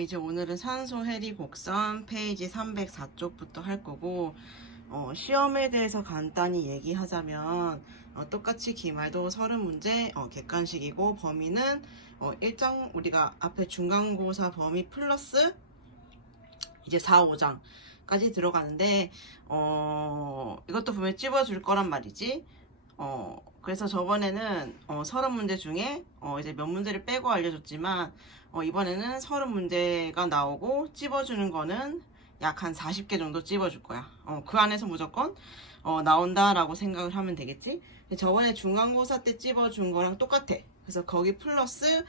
이제 오늘은 산소 해리 곡선 페이지 304쪽부터 할 거고, 시험에 대해서 간단히 얘기하자면, 똑같이 기말도 30문제, 객관식이고, 범위는, 우리가 앞에 중간고사 범위 플러스, 이제 4, 5장까지 들어가는데, 이것도 보면 찝어줄 거란 말이지. 그래서 저번에는 30문제 중에 이제 몇 문제를 빼고 알려줬지만 이번에는 30문제가 나오고 찝어주는 거는 약 한 40개 정도 찝어줄 거야. 그 안에서 무조건 나온다라고 생각을 하면 되겠지. 저번에 중간고사 때 찝어준 거랑 똑같아. 그래서 거기 플러스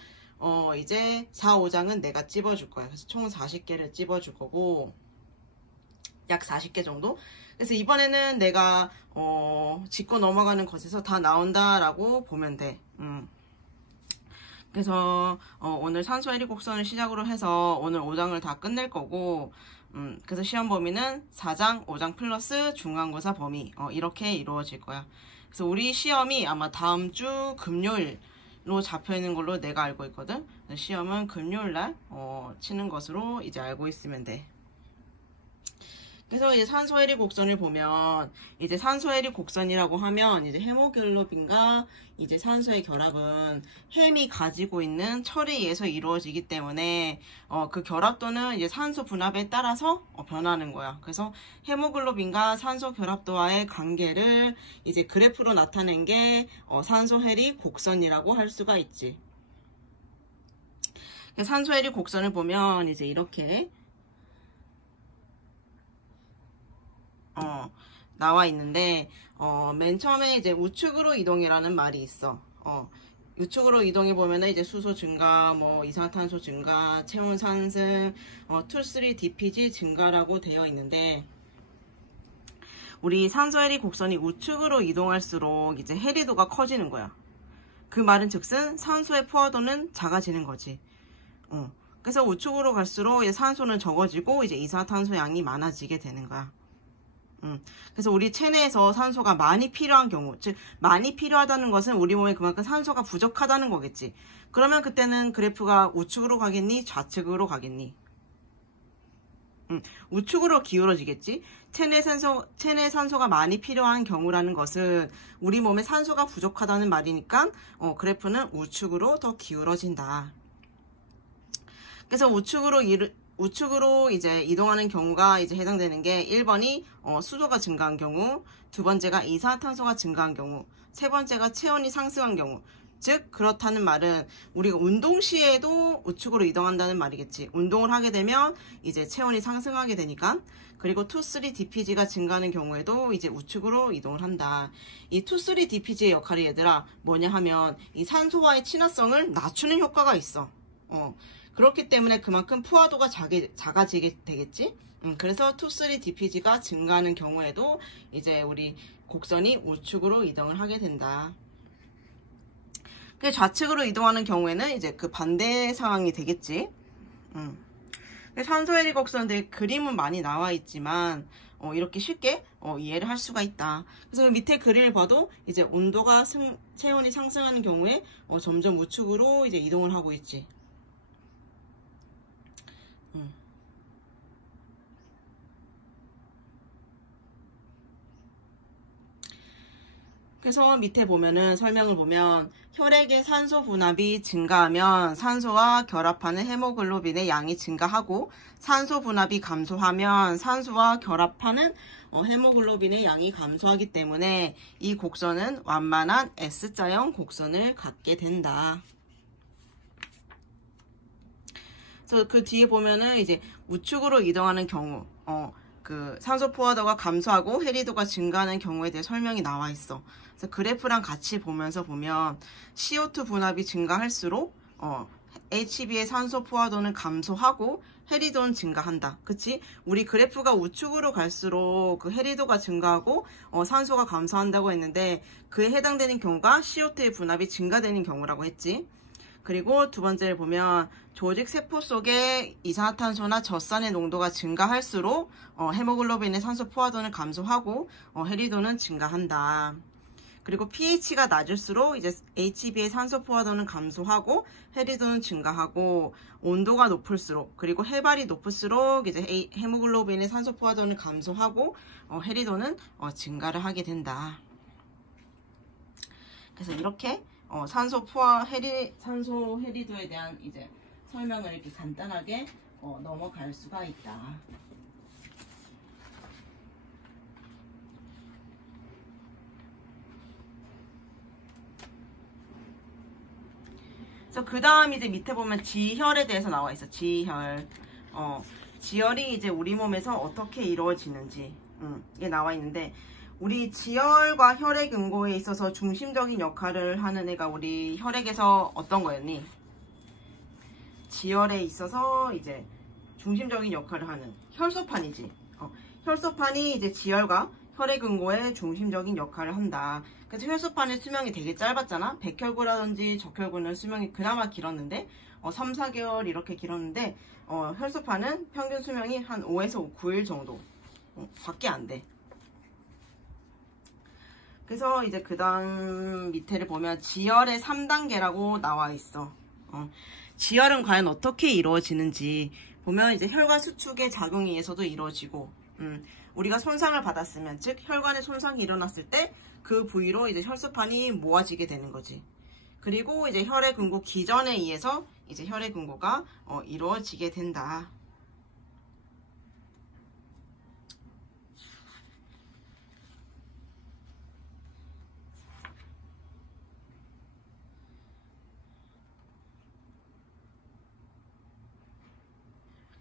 이제 4, 5장은 내가 찝어줄 거야. 그래서 총 40개를 찝어줄 거고 약 40개 정도. 그래서 이번에는 내가 짚고 넘어가는 것에서 다 나온다라고 보면 돼. 그래서 오늘 산소 해리 곡선을 시작으로 해서 오늘 5장을 다 끝낼 거고, 그래서 시험 범위는 4장, 5장 플러스 중간고사 범위 이렇게 이루어질 거야. 그래서 우리 시험이 아마 다음 주 금요일로 잡혀 있는 걸로 내가 알고 있거든. 시험은 금요일날 치는 것으로 이제 알고 있으면 돼. 그래서 이제 산소 해리 곡선을 보면 이제 산소 해리 곡선이라고 하면 이제 헤모글로빈과 이제 산소의 결합은 햄이 가지고 있는 철에 의해서 이루어지기 때문에 그 결합도는 이제 산소 분압에 따라서 변하는 거야. 그래서 헤모글로빈과 산소 결합도와의 관계를 이제 그래프로 나타낸 게 산소 해리 곡선이라고 할 수가 있지. 산소 해리 곡선을 보면 이제 이렇게 나와 있는데, 맨 처음에 이제 우측으로 이동이라는 말이 있어. 우측으로 이동해 보면은 이제 수소 증가, 이산화탄소 증가, 체온 상승, 2,3 DPG 증가라고 되어 있는데, 우리 산소 해리 곡선이 우측으로 이동할수록 이제 해리도가 커지는 거야. 그 말은 즉슨 산소의 포화도는 작아지는 거지. 그래서 우측으로 갈수록 이제 산소는 적어지고 이제 이산화탄소 양이 많아지게 되는 거야. 그래서 우리 체내에서 산소가 많이 필요한 경우, 즉 많이 필요하다는 것은 우리 몸에 그만큼 산소가 부족하다는 거겠지. 그러면 그때는 그래프가 우측으로 가겠니? 좌측으로 가겠니? 우측으로 기울어지겠지. 체내 산소가 많이 필요한 경우라는 것은 우리 몸에 산소가 부족하다는 말이니까 그래프는 우측으로 더 기울어진다. 그래서 우측으로 이제 이동하는 경우가 이제 해당되는 게 1번이 수소가 증가한 경우, 두 번째가 이산화탄소가 증가한 경우, 세 번째가 체온이 상승한 경우. 즉 그렇다는 말은 우리가 운동 시에도 우측으로 이동한다는 말이겠지. 운동을 하게 되면 이제 체온이 상승하게 되니까. 그리고 2,3 DPG가 증가하는 경우에도 이제 우측으로 이동을 한다. 이 2,3 DPG의 역할이 얘들아 뭐냐 하면 이 산소와의 친화성을 낮추는 효과가 있어. 그렇기 때문에 그만큼 포화도가 작아지게 되겠지. 그래서 2,3 DPG가 증가하는 경우에도 이제 우리 곡선이 우측으로 이동을 하게 된다. 좌측으로 이동하는 경우에는 이제 그 반대 상황이 되겠지. 산소 해리 곡선들 그림은 많이 나와 있지만 이렇게 쉽게 이해를 할 수가 있다. 그래서 밑에 그림을 봐도 이제 온도가 체온이 상승하는 경우에 점점 우측으로 이제 이동을 하고 있지. 그래서 밑에 보면은 설명을 보면 혈액의 산소 분압이 증가하면 산소와 결합하는 헤모글로빈의 양이 증가하고 산소 분압이 감소하면 산소와 결합하는 헤모글로빈의 양이 감소하기 때문에 이 곡선은 완만한 S자형 곡선을 갖게 된다. 그래서 그 뒤에 보면은 이제 우측으로 이동하는 경우, 그 산소 포화도가 감소하고 해리도가 증가하는 경우에 대해 설명이 나와 있어. 그래서 그래프랑 같이 보면서 보면 CO2 분압이 증가할수록 HB의 산소 포화도는 감소하고 해리도는 증가한다. 그치? 우리 그래프가 우측으로 갈수록 그 해리도가 증가하고 산소가 감소한다고 했는데 그에 해당되는 경우가 CO2의 분압이 증가되는 경우라고 했지. 그리고 두 번째를 보면 조직 세포 속에 이산화탄소나 젖산의 농도가 증가할수록 헤모글로빈의 산소 포화도는 감소하고 해리도는 증가한다. 그리고 pH가 낮을수록 이제 HB의 산소 포화도는 감소하고 해리도는 증가하고, 온도가 높을수록, 그리고 해발이 높을수록 이제 헤모글로빈의 산소 포화도는 감소하고 해리도는 증가를 하게 된다. 그래서 이렇게 산소 해리도에 대한 이제 설명을 이렇게 간단하게 넘어갈 수가 있다. 그 다음 이제 밑에 보면 지혈에 대해서 나와 있어. 지혈. 지혈이 이제 우리 몸에서 어떻게 이루어지는지 이게 나와 있는데, 우리 지혈과 혈액 응고에 있어서 중심적인 역할을 하는 애가 우리 혈액에서 어떤 거였니? 지혈에 있어서 이제 중심적인 역할을 하는 혈소판이지. 혈소판이 이제 지혈과 혈액 응고에 중심적인 역할을 한다. 그래서 혈소판의 수명이 되게 짧았잖아. 백혈구라든지 적혈구는 수명이 그나마 길었는데 3, 4개월 이렇게 길었는데 혈소판은 평균 수명이 한 5에서 9일 정도 밖에 안 돼. 그래서 이제 그 다음 밑에를 보면 지혈의 3단계라고 나와 있어. 지혈은 과연 어떻게 이루어지는지 보면 이제 혈관 수축의 작용에 의해서도 이루어지고, 우리가 손상을 받았으면, 즉 혈관에 손상이 일어났을 때 그 부위로 이제 혈소판이 모아지게 되는 거지. 그리고 이제 혈액 응고 기전에 의해서 이제 혈액 응고가 이루어지게 된다.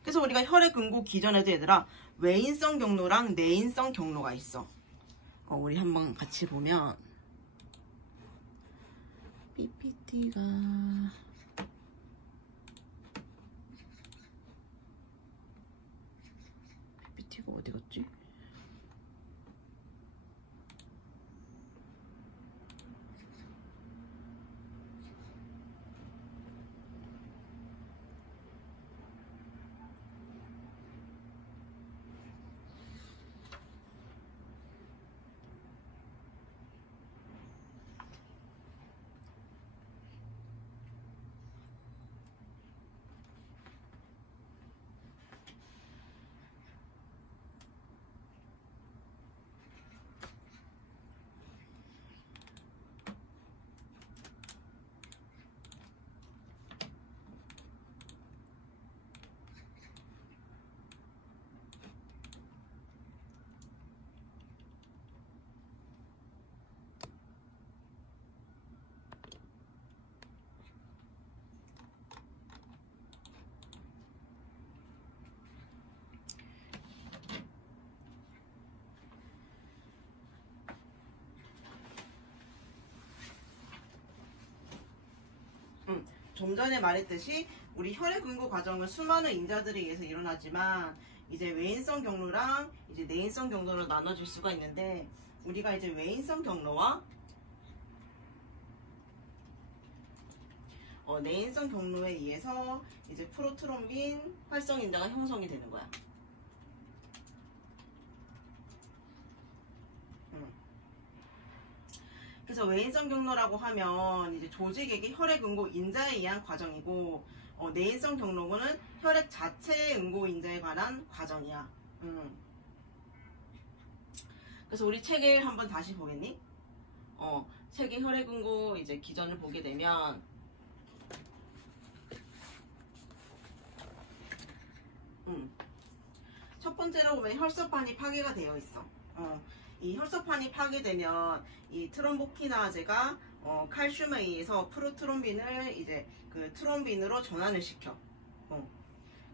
그래서 우리가 혈액 응고 기전에도 얘들아 외인성 경로랑 내인성 경로가 있어. 우리 한번 같이 보면 PPT가 어디 갔지? 좀 전에 말했듯이 우리 혈액 응고 과정은 수많은 인자들에 의해서 일어나지만 이제 외인성 경로랑 이제 내인성 경로로 나눠질 수가 있는데, 우리가 이제 외인성 경로와 내인성 경로에 의해서 이제 프로트롬빈 활성 인자가 형성이 되는 거야. 그래서 외인성 경로라고 하면 이제 조직에게 혈액 응고 인자에 의한 과정이고, 내인성 경로는 혈액 자체의 응고 인자에 관한 과정이야. 그래서 우리 책을 한번 다시 보겠니? 책의 혈액 응고 이제 기전을 보게 되면 첫 번째로 보면 혈소판이 파괴가 되어 있어. 이 혈소판이 파괴되면 이 트롬보키나제가 칼슘에 의해서 프로트롬빈을 이제 그 트롬빈으로 전환을 시켜.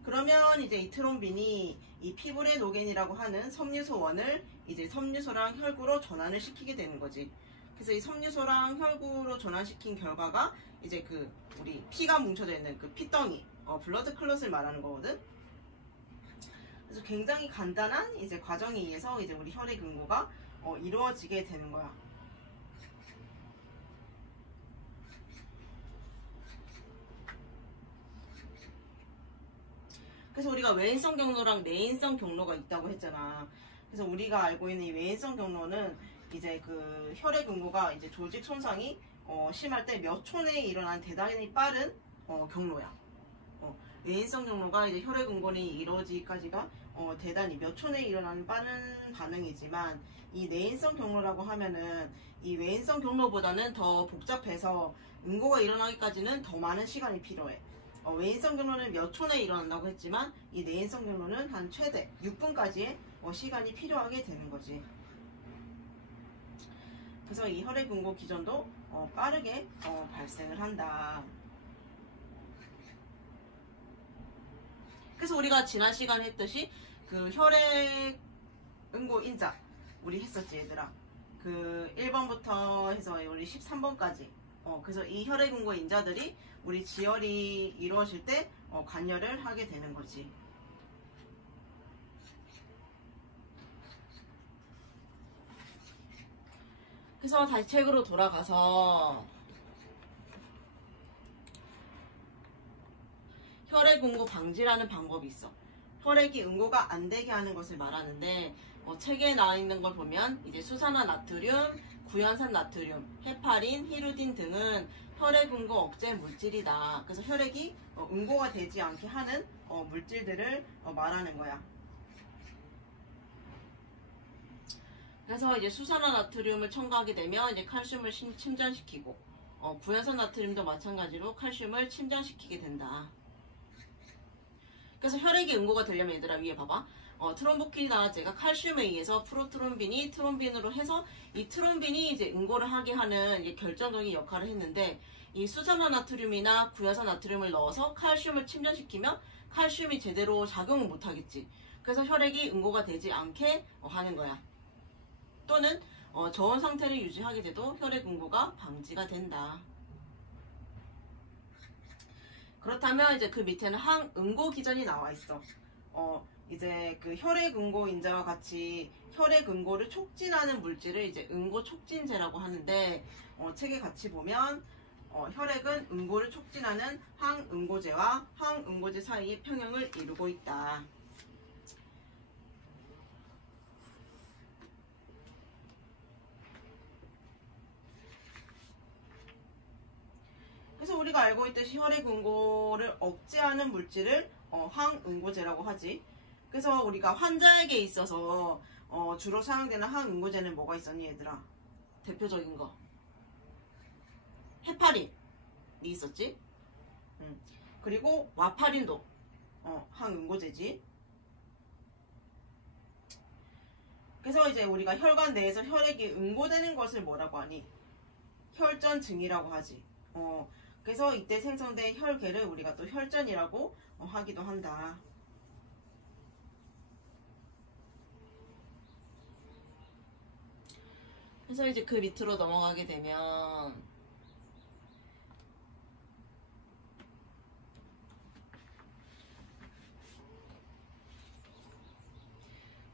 그러면 이제 이 트롬빈이 이 피브레노겐이라고 하는 섬유소원을 이제 섬유소랑 혈구로 전환을 시키게 되는 거지. 그래서 이 섬유소랑 혈구로 전환시킨 결과가 이제 그 우리 피가 뭉쳐져 있는 그 피덩이, 블러드 클롯을 말하는 거거든. 그래서 굉장히 간단한 이제 과정에 의해서 이제 우리 혈액 응고가 이루어지게 되는 거야. 그래서 우리가 외인성 경로랑 내인성 경로가 있다고 했잖아. 그래서 우리가 알고 있는 이 외인성 경로는 이제 그 혈액응고가 이제 조직 손상이 심할 때 몇 초 내에 일어나는 대단히 빠른 경로야. 외인성 경로가 이제 혈액응고이 이루어지기까지가 대단히 몇 초 내에 일어나는 빠른 반응이지만, 이 내인성 경로라고 하면은 이 외인성 경로보다는 더 복잡해서 응고가 일어나기까지는 더 많은 시간이 필요해. 외인성 경로는 몇 초 내에 일어난다고 했지만, 이 내인성 경로는 한 최대 6분까지의 시간이 필요하게 되는 거지. 그래서 이 혈액응고 기전도 빠르게 발생을 한다. 그래서 우리가 지난 시간에 했듯이 그 혈액응고 인자 우리 했었지 얘들아. 그 1번부터 해서 우리 13번까지. 그래서 이 혈액응고 인자들이 우리 지혈이 이루어질 때 관여를 하게 되는 거지. 그래서 다시 책으로 돌아가서 혈액응고 방지라는 방법이 있어. 혈액이 응고가 안 되게 하는 것을 말하는데, 책에 나와 있는 걸 보면 이제 수산화 나트륨, 구연산 나트륨, 헤파린, 히루딘 등은 혈액응고 억제 물질이다. 그래서 혈액이 응고가 되지 않게 하는 물질들을 말하는 거야. 그래서 이제 수산화 나트륨을 첨가하게 되면 이제 칼슘을 침전시키고, 구연산 나트륨도 마찬가지로 칼슘을 침전시키게 된다. 그래서 혈액이 응고가 되려면 얘들아 위에 봐봐. 트롬보키나제가 칼슘에 의해서 프로트롬빈이 트롬빈으로 해서 이 트롬빈이 이제 응고를 하게 하는 이제 결정적인 역할을 했는데, 이 수산화 나트륨이나 구연산 나트륨을 넣어서 칼슘을 침전시키면 칼슘이 제대로 작용을 못하겠지. 그래서 혈액이 응고가 되지 않게 하는 거야. 또는 저온 상태를 유지하게 돼도 혈액 응고가 방지가 된다. 그렇다면 이제 그 밑에는 항응고 기전이 나와 있어. 이제 그 혈액 응고 인자와 같이 혈액 응고를 촉진하는 물질을 이제 응고 촉진제라고 하는데, 책에 같이 보면 혈액은 응고를 촉진하는 항응고제와 항응고제 사이의 평형을 이루고 있다. 그래서 우리가 알고 있듯이 혈액응고를 억제하는 물질을 항응고제라고 하지. 그래서 우리가 환자에게 있어서 주로 사용되는 항응고제는 뭐가 있었니 얘들아? 대표적인 거 헤파린이 있었지. 그리고 와파린도 항응고제지. 그래서 이제 우리가 혈관 내에서 혈액이 응고되는 것을 뭐라고 하니? 혈전증이라고 하지. 그래서 이때 생성된 혈계를 우리가 또 혈전이라고 하기도 한다. 그래서 이제 그 밑으로 넘어가게 되면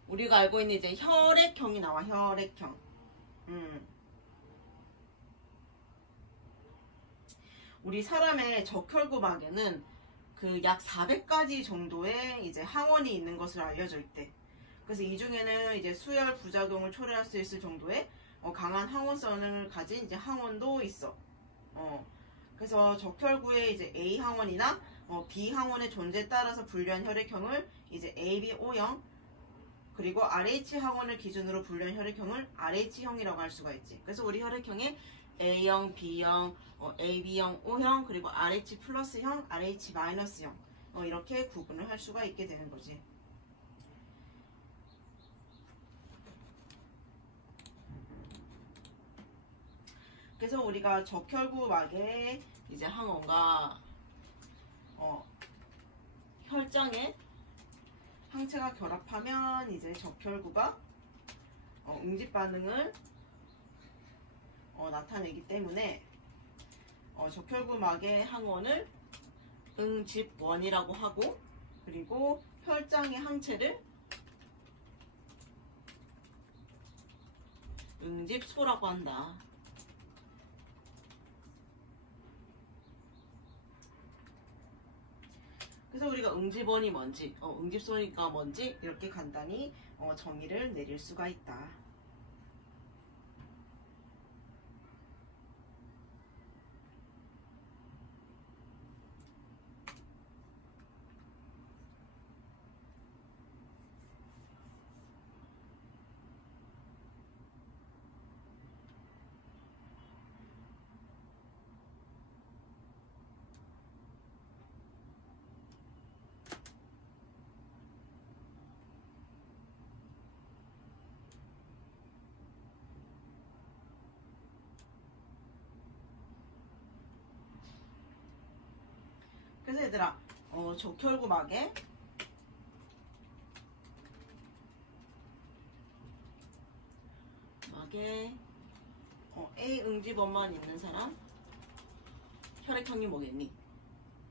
우리가 알고 있는 이제 혈액형이 나와. 혈액형. 우리 사람의 적혈구막에는 그 약 400가지 정도의 이제 항원이 있는 것으로 알려져 있대. 그래서 이 중에는 이제 수혈 부작용을 초래할 수 있을 정도의 강한 항원성을 가진 이제 항원도 있어. 그래서 적혈구의 이제 A 항원이나 B 항원의 존재에 따라서 분류한 혈액형을 이제 ABO형, 그리고 RH 항원을 기준으로 분류한 혈액형을 RH형이라고 할 수가 있지. 그래서 우리 혈액형에 A형, B형, AB형, O형, 그리고 RH 플러스형, RH 마이너스형 이렇게 구분을 할 수가 있게 되는 거지. 그래서 우리가 적혈구막에 이제 항원과 혈장에 항체가 결합하면 이제 적혈구가 응집 반응을 나타내기 때문에 적혈구막의 항원을 응집원이라고 하고, 그리고 혈장의 항체를 응집소라고 한다. 그래서 우리가 응집원이 뭔지, 응집소니까 뭔지 이렇게 간단히 정의를 내릴 수가 있다. 그래서 얘들아 적혈구막에 A 응집원만 있는 사람 혈액형이 뭐겠니?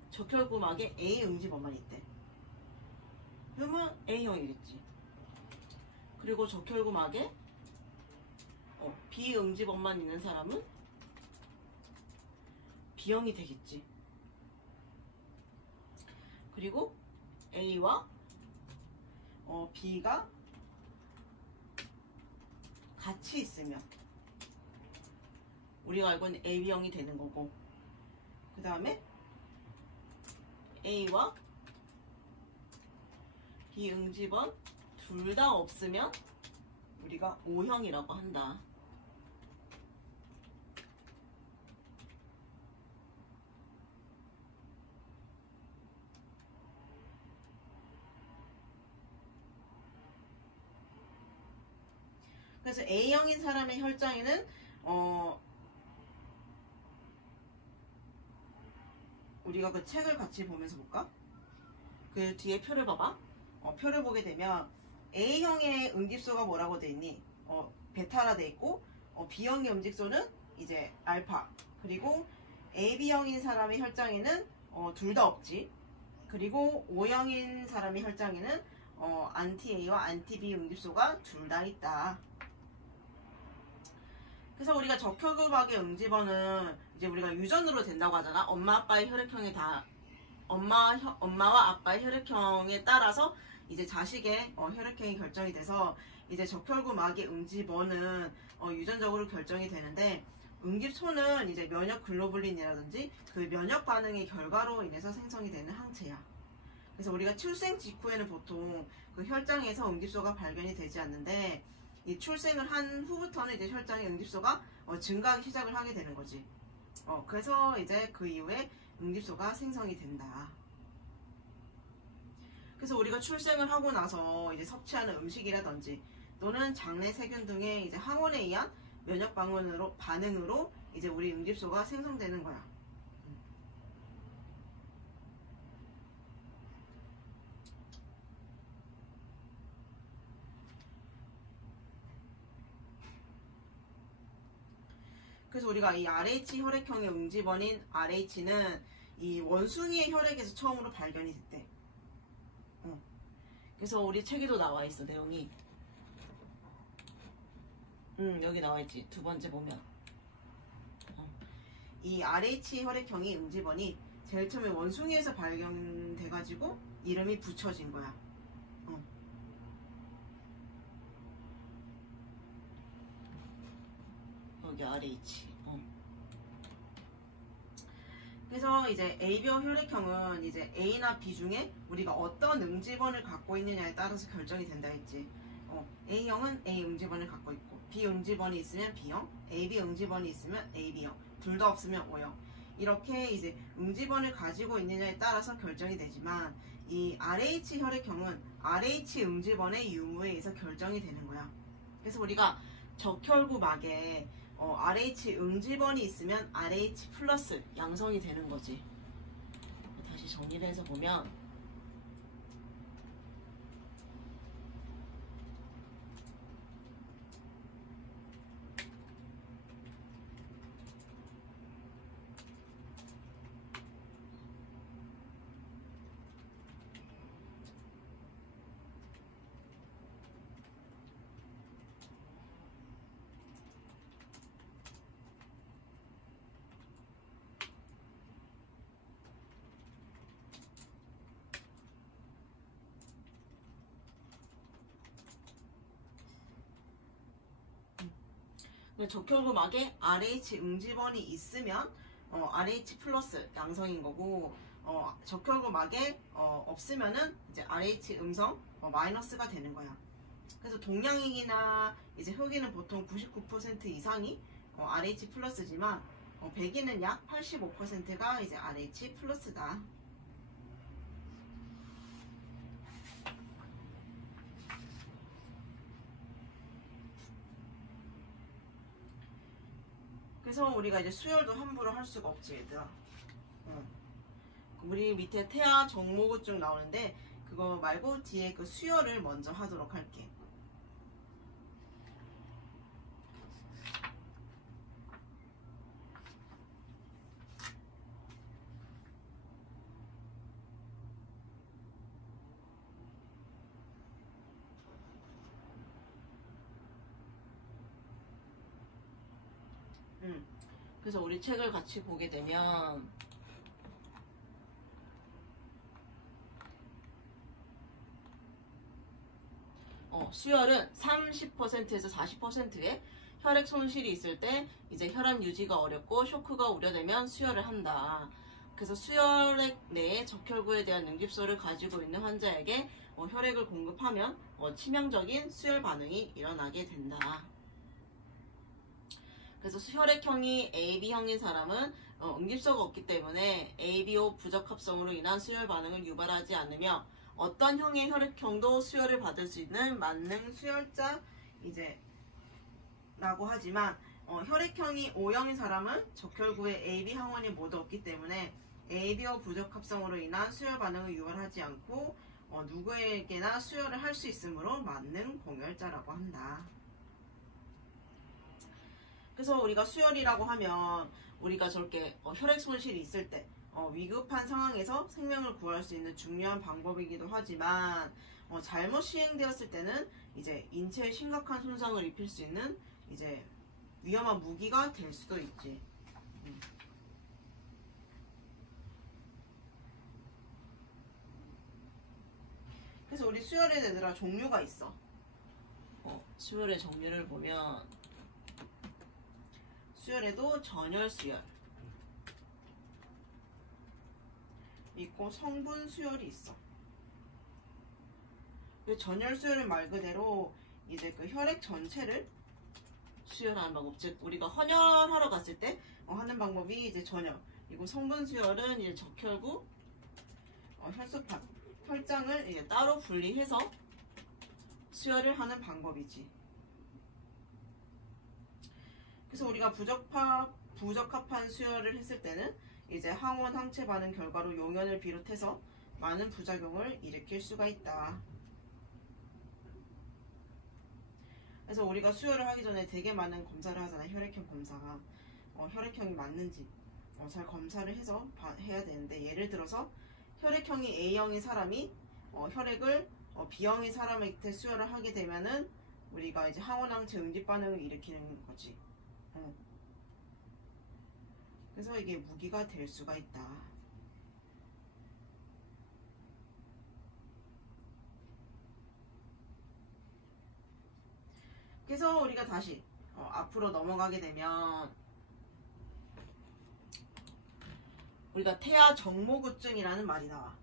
적혈구막에 A 응집원만 있대. 그러면 A형이겠지. 그리고 적혈구막에 B 응집원만 있는 사람은 B형이 되겠지. 그리고 A와 B가 같이 있으면 우리가 알고 있는 AB형이 되는 거고, 그 다음에 A와 B 응집원 둘 다 없으면 우리가 O형이라고 한다. 그래서 A형인 사람의 혈장에는 우리가 그 책을 같이 보면서 볼까? 그 뒤에 표를 봐봐. 표를 보게 되면 A형의 응집소가 뭐라고 돼 있니? 베타라 돼 있고, B형의 응집소는 이제 알파. 그리고 AB형인 사람의 혈장에는 둘 다 없지. 그리고 O형인 사람의 혈장에는 안티 A와 안티 B 응집소가 둘 다 있다. 그래서 우리가 적혈구막의 응집원은 이제 우리가 유전으로 된다고 하잖아. 엄마 아빠의 혈액형이 다 엄마와 아빠의 혈액형에 따라서 이제 자식의 혈액형이 결정이 돼서 이제 적혈구막의 응집원은 유전적으로 결정이 되는데, 응집소는 이제 면역 글로불린이라든지 그 면역 반응의 결과로 인해서 생성이 되는 항체야. 그래서 우리가 출생 직후에는 보통 그 혈장에서 응집소가 발견이 되지 않는데, 이 출생을 한 후부터는 이제 혈장의 응집소가 증가하기 시작을 하게 되는 거지. 그래서 이제 그 이후에 응집소가 생성이 된다. 그래서 우리가 출생을 하고 나서 이제 섭취하는 음식이라든지 또는 장내 세균 등의 이제 항원에 의한 면역 반응으로 이제 우리 응집소가 생성되는 거야. 그래서 우리가 이 RH 혈액형의 응집원인 RH는 이 원숭이의 혈액에서 처음으로 발견이 됐대. 그래서 우리 책에도 나와 있어, 내용이. 여기 나와 있지. 두 번째 보면. 이 RH 혈액형이 응집원이 제일 처음에 원숭이에서 발견돼가지고 이름이 붙여진 거야. 여기 RH. 그래서 이제 A형 혈액형은 이제 A나 B 중에 우리가 어떤 응집원을 갖고 있느냐에 따라서 결정이 된다 했지. A형은 A 응집원을 갖고 있고, B 응집원이 있으면 B형, AB 응집원이 있으면 AB형, 둘 다 없으면 O형. 이렇게 이제 응집원을 가지고 있느냐에 따라서 결정이 되지만, 이 RH 혈액형은 RH 응집원의 유무에 의해서 결정이 되는 거야. 그래서 우리가 적혈구막에 RH 응집원이 있으면 RH 플러스 양성이 되는 거지. 다시 정리를 해서 보면, 적혈구막에 RH 응집원이 있으면 RH 플러스 양성인 거고, 적혈구막에 없으면은 이제 RH 음성 마이너스가 되는 거야. 그래서 동양인이나 이제 흑인은 보통 99% 이상이 RH 플러스지만 백인은 약 85%가 이제 RH 플러스다. 그래서 우리가 이제 수열도 함부로 할 수가 없지, 얘들아. 우리 밑에 태아 정모구증 나오는데 그거 말고 뒤에 그 수혈을 먼저 하도록 할게. 그래서 우리 책을 같이 보게 되면 수혈은 30%에서 40%의 혈액 손실이 있을 때 이제 혈압 유지가 어렵고 쇼크가 우려되면 수혈을 한다. 그래서 수혈액 내에 적혈구에 대한 응집소를 가지고 있는 환자에게 혈액을 공급하면 치명적인 수혈 반응이 일어나게 된다. 그래서 혈액형이 AB형인 사람은 응집소가 없기 때문에 ABO 부적합성으로 인한 수혈 반응을 유발하지 않으며 어떤 형의 혈액형도 수혈을 받을 수 있는 만능 수혈자 라고 하지만 혈액형이 O형인 사람은 적혈구에 AB 항원이 모두 없기 때문에 ABO 부적합성으로 인한 수혈 반응을 유발하지 않고 누구에게나 수혈을 할 수 있으므로 만능 공혈자라고 한다. 그래서 우리가 수혈이라고 하면 우리가 저렇게 혈액 손실이 있을 때 위급한 상황에서 생명을 구할 수 있는 중요한 방법이기도 하지만 잘못 시행되었을 때는 이제 인체에 심각한 손상을 입힐 수 있는 이제 위험한 무기가 될 수도 있지. 그래서 우리 수혈에 얘들아 종류가 있어. 수혈의 종류를 보면 수혈에도 전열 수혈 있고 성분 수혈이 있어. 전열 수혈은 말 그대로 이제 그 혈액 전체를 수혈하는 방법. 즉 우리가 헌혈하러 갔을 때 하는 방법이 이제 전열. 그리고 성분 수혈은 이제 적혈구, 혈소판, 혈장을 이제 따로 분리해서 수혈을 하는 방법이지. 그래서 우리가 부적합한 수혈을 했을 때는 이제 항원 항체 반응 결과로 용연을 비롯해서 많은 부작용을 일으킬 수가 있다. 그래서 우리가 수혈을 하기 전에 되게 많은 검사를 하잖아. 혈액형 검사가 혈액형이 맞는지 잘 검사를 해서 해야 되는데, 예를 들어서 혈액형이 A형인 사람이 혈액을 B형인 사람한테 수혈을 하게 되면은 우리가 이제 항원 항체 응집 반응을 일으키는 거지. 그래서 이게 무기가 될 수가 있다. 그래서 우리가 다시 앞으로 넘어가게 되면 우리가 태아 정모구증이라는 말이 나와.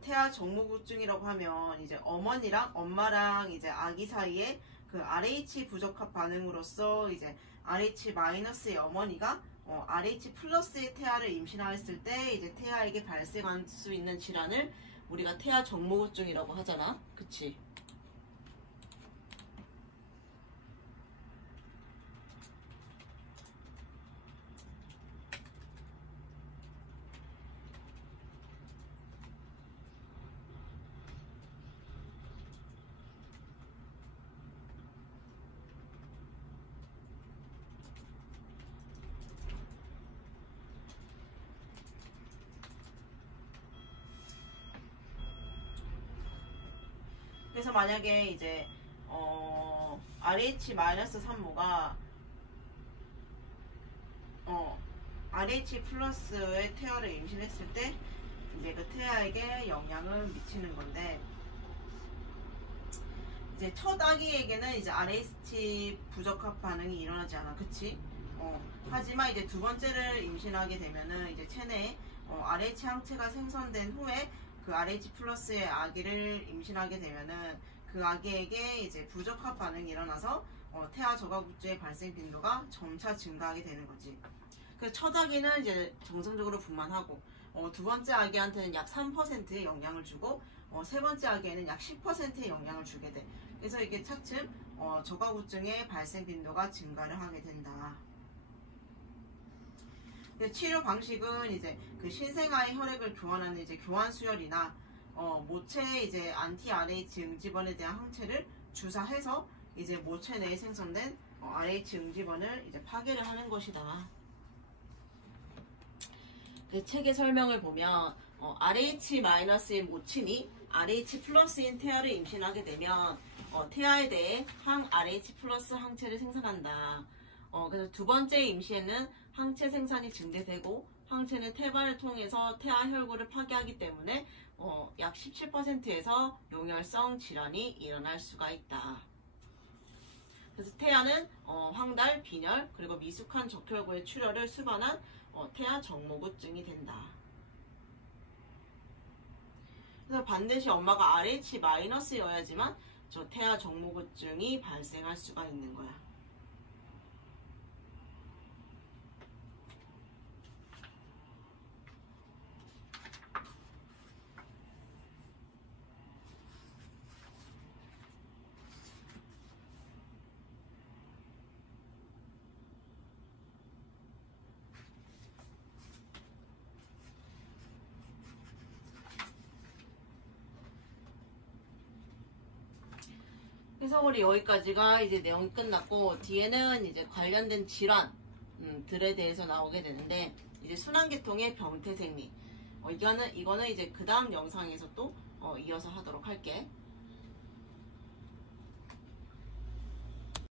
태아 정모구증이라고 하면 이제 어머니랑 엄마랑 이제 아기 사이에 그 RH 부적합 반응으로서 이제 RH-의 어머니가 RH+의 태아를 임신하였을 때 이제 태아에게 발생할 수 있는 질환을 우리가 태아 정모구증이라고 하잖아. 그치? 그래서 만약에 이제 RH-산모가 RH+의 태아를 임신했을 때 이제 그 태아에게 영향을 미치는 건데, 이제 첫 아기에게는 이제 RH 부적합 반응이 일어나지 않아. 그치? 하지만 이제 두 번째를 임신하게 되면은 이제 체내에 RH 항체가 생성된 후에 그 RH+의 아기를 임신하게 되면은 그 아기에게 이제 부적합 반응이 일어나서 태아 저하구증의 발생 빈도가 점차 증가하게 되는 거지. 그래서 첫 아기는 이제 정상적으로 분만하고 두 번째 아기한테는 약 3%의 영향을 주고 세 번째 아기에는 약 10%의 영향을 주게 돼. 그래서 이게 차츰 저하구증의 발생 빈도가 증가를 하게 된다. 치료 방식은 이제 그 신생아의 혈액을 교환하는 이제 교환 수혈이나 모체 이제 안티 RH 응집원에 대한 항체를 주사해서 이제 모체 내에 생성된 RH 응집원을 이제 파괴를 하는 것이다. 그 책의 설명을 보면 RH-인 모친이 RH+인 태아를 임신하게 되면 태아에 대해 항 RH+ 항체를 생산한다. 그래서 두 번째 임시에는 항체 생산이 증대되고 항체는 태반을 통해서 태아 혈구를 파괴하기 때문에 약 17%에서 용혈성 질환이 일어날 수가 있다. 그래서 태아는 황달, 빈혈, 그리고 미숙한 적혈구의 출혈을 수반한 태아 정모구증이 된다. 그래서 반드시 엄마가 RH-여야지만 저 태아 정모구증이 발생할 수가 있는 거야. 그래서 우리 여기까지가 이제 내용이 끝났고, 뒤에는 이제 관련된 질환들에 대해서 나오게 되는데, 이제 순환계통의 병태생리. 이거는 이제 그 다음 영상에서 또 이어서 하도록 할게.